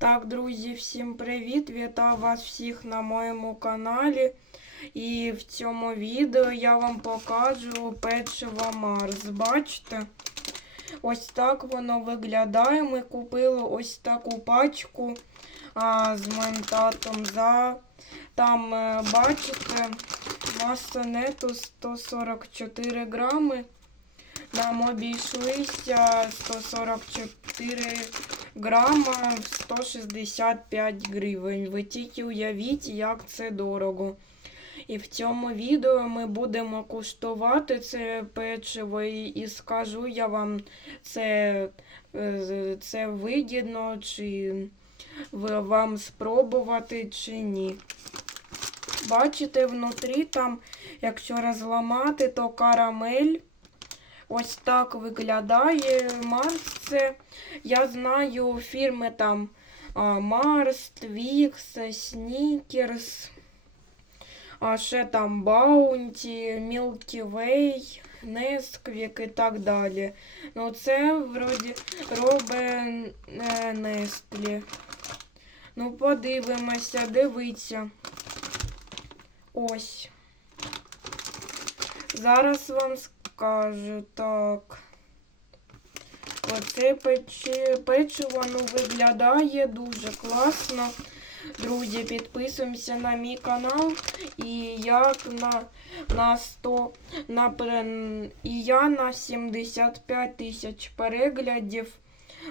Так, друзі, всім привіт! Вітаю вас всіх на моєму каналі. І в цьому відео я вам покажу печиво Марс. Бачите? Ось так воно виглядає. Ми купили ось таку пачку а, з моїм татом. За... Там, е, бачите, маса нету 144 грами. Нам обійшлися 144 грама 165 гривень. Ви тільки уявіть, як це дорого. І в цьому відео ми будемо куштувати це печиво і, скажу я вам, це, е, це вигідно, чи вам спробувати, чи ні. Бачите, внутрі там, якщо розламати, то карамель. Ось так виглядає Марс. Я знаю фірми там Марс, Твікс, Снікерс, а ще там Баунті, Мілкі Вей, Несквік і так далі. Ну це вроді робить е, Нестлі. Ну, подивимося, дивіться. Ось. Зараз вам скажу так. Оце печи, печиво ну, виглядає дуже класно. Друзі, підписуємося на мій канал. І як на, на 100, на, і я на 75 тисяч переглядів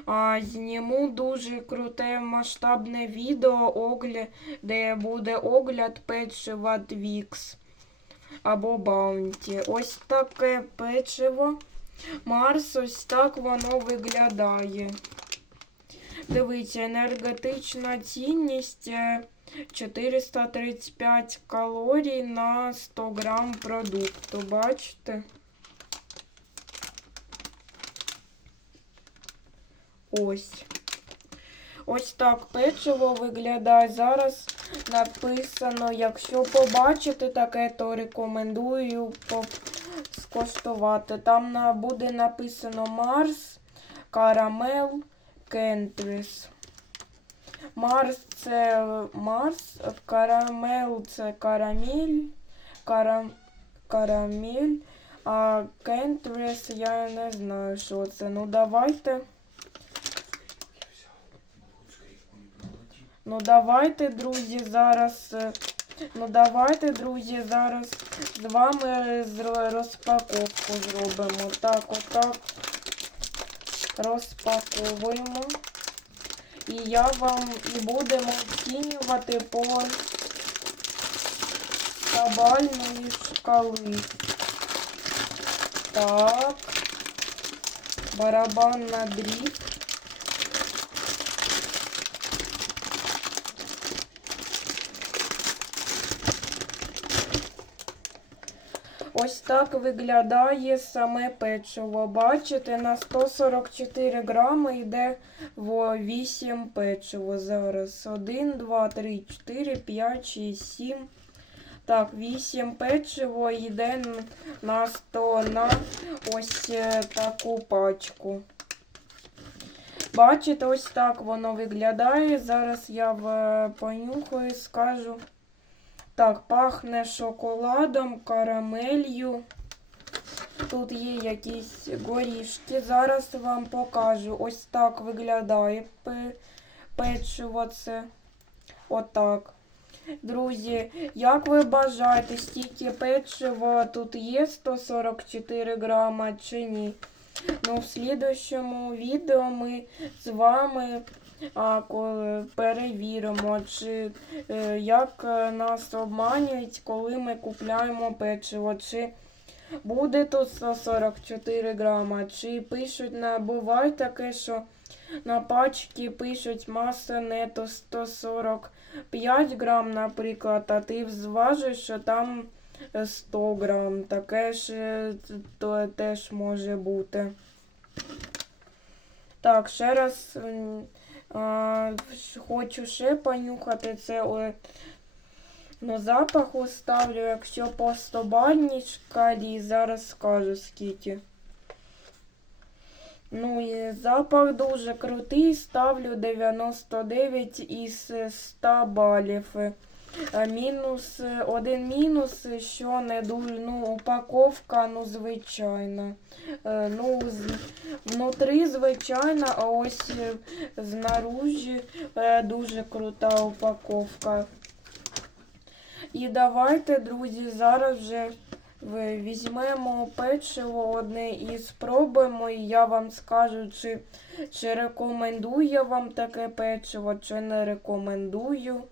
а, зніму дуже круте масштабне відео, огля, де буде огляд печива Твікс або Баунті. Ось таке печиво. Марс, ось так воно виглядає. Дивіться, енергетична цінність е, 435 калорій на 100 грам продукту. Бачите? Ось. Ось так печиво виглядає. Зараз написано, якщо побачите таке, то рекомендую скоштувати. Там буде написано Марс, Карамел, Кентріс. Марс це Марс, карамел це карамель, карам, карамель, а Кентріс я не знаю, що це. Ну давайте. Ну давайте, друзі, зараз. е, Ну давайте, друзі, зараз з вами розпаковку зробимо. Так, отак. Розпаковуємо. І я вам і будемо оцінювати по табальної шкали. Так. Барабанна дріб. Ось так виглядає саме печиво. Бачите, на 144 грами йде в 8 печиво. Зараз 1, 2, 3, 4, 5, 6, 7. Так, 8 печиво йде на 100 на ось е, таку пачку. Бачите, ось так воно виглядає. Зараз я в понюхаю і скажу. Так, пахне шоколадом, карамелью. Тут є якісь горішки. Зараз вам покажу. Ось так виглядає печиво це. Отак. Друзі, як ви бажаєте, стільки печива тут є 144 грама чи ні? Ну, в слідущому відео ми з вами перевіримо, чи е, як нас обманюють, коли ми купляємо печиво, чи буде тут 144 грама, чи пишуть на буває таке, що на пачці пишуть маса нето 145 грам, наприклад, а ти зважиш, що там е, 100 грам. Таке ж е, то теж може бути. Так, ще раз хочу ще понюхати це. о, Ну, запах оставлю, якщо по 100 бальній шкалі, зараз скажу скільки. Ну і запах дуже крутий. Ставлю 99 із 100 балів. Е, Мінус, е, один мінус, що не дуже, ну, упаковка, ну, звичайна. Е, Ну, з, внутрі звичайна, а ось знаружі дуже крута упаковка. І давайте, друзі, зараз вже візьмемо печиво одне і спробуємо, і я вам скажу, чи, чи рекомендую я вам таке печиво, чи не рекомендую.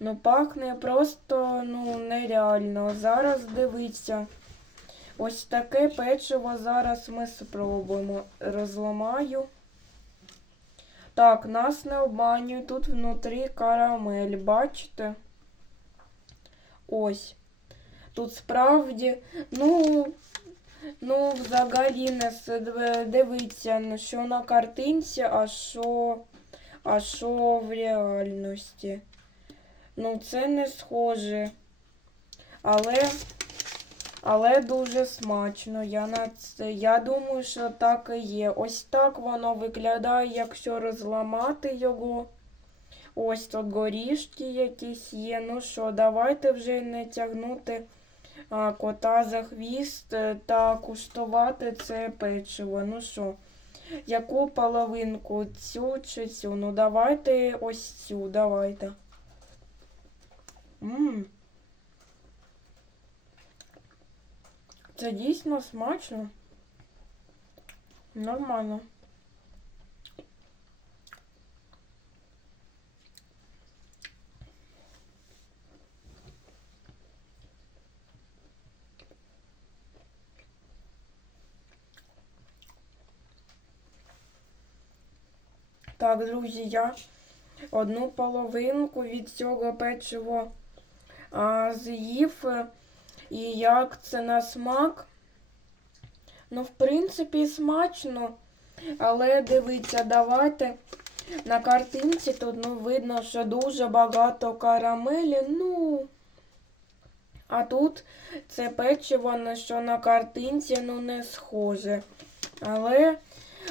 Ну, пахне просто ну, нереально. Зараз дивіться. Ось таке печиво зараз ми спробуємо. Розламаю. Так, нас не обманюють. Тут внутрі карамель, бачите? Ось. Тут справді, ну, ну, взагалі не дивіться, ну, що на картинці, а що, а що в реальності. Ну, це не схоже. Але, але дуже смачно. Я, на це, я думаю, що так і є. Ось так воно виглядає, якщо розламати його. Ось тут горішки якісь є. Ну що, давайте вже не тягнути а, кота за хвіст е, та куштувати це печиво. Ну що, яку половинку? Цю чи цю? Ну давайте ось цю, давайте. Ммм. Це дійсно смачно. Нормально. Так, друзі, я одну половинку від цього печива а, з'їв. е, І як це на смак? Ну, в принципі, смачно. Але дивіться, давайте на картинці тут ну, видно, що дуже багато карамелі. Ну. А тут це печиво, на що на картинці ну, не схоже. Але,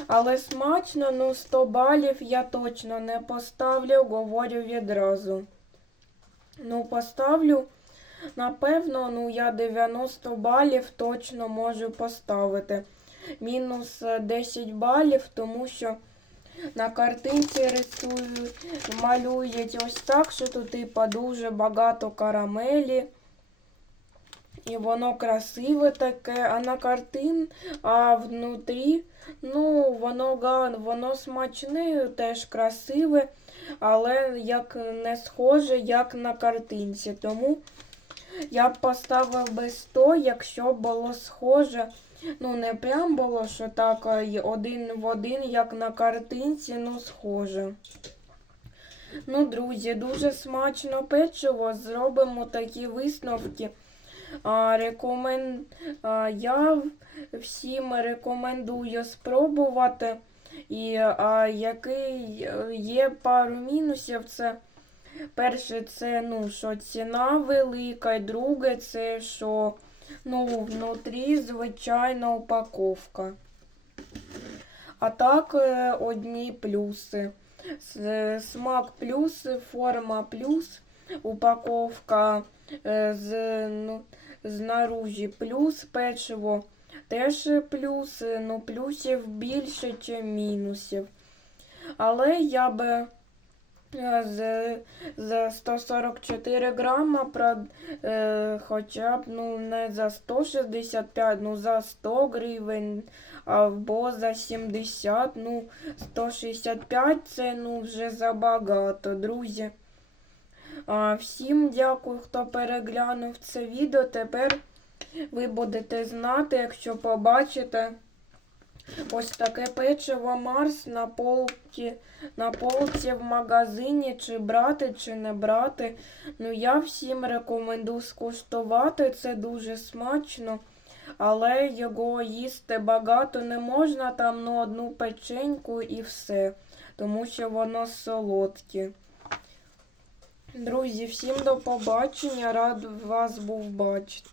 але смачно, ну 100 балів я точно не поставлю, говорю відразу. Ну, поставлю, напевно, ну я 90 балів точно можу поставити. Мінус е, 10 балів, тому що на картинці рисують, малюють ось так, що тут типа дуже багато карамелі. І воно красиве таке, а на картин, а внутрі, ну, воно, воно смачне, теж красиве, але як не схоже, як на картинці. Тому я б поставив би 100, якщо було схоже. Ну, не прям було, що так один в один, як на картинці, ну, схоже. Ну, друзі, дуже смачно печиво. Зробимо такі висновки. Рекомен... я всім рекомендую спробувати. І а, який е, є пару мінусів, це перше, це ну, що ціна велика, і друге, це що ну, внутрі звичайна упаковка. А так, е, одні плюси. Смак плюс, форма плюс, упаковка з, ну, знаружі плюс, печиво теж плюс, е, ну плюсів більше, ніж мінусів. Але я би е, з, за 144 грама, прод- е, хоча б ну, не за 165, ну за 100 гривень або за 70, ну 165 це ну вже забагато, друзі. Всім дякую, хто переглянув це відео. Тепер ви будете знати, якщо побачите ось таке печиво Марс на полці, на полці в магазині, чи брати, чи не брати. Ну, я всім рекомендую скуштувати, це дуже смачно. Але його їсти багато не можна, там ну, одну печеньку і все, тому що воно солодке. Друзі, всім до побачення, рад вас був бачити.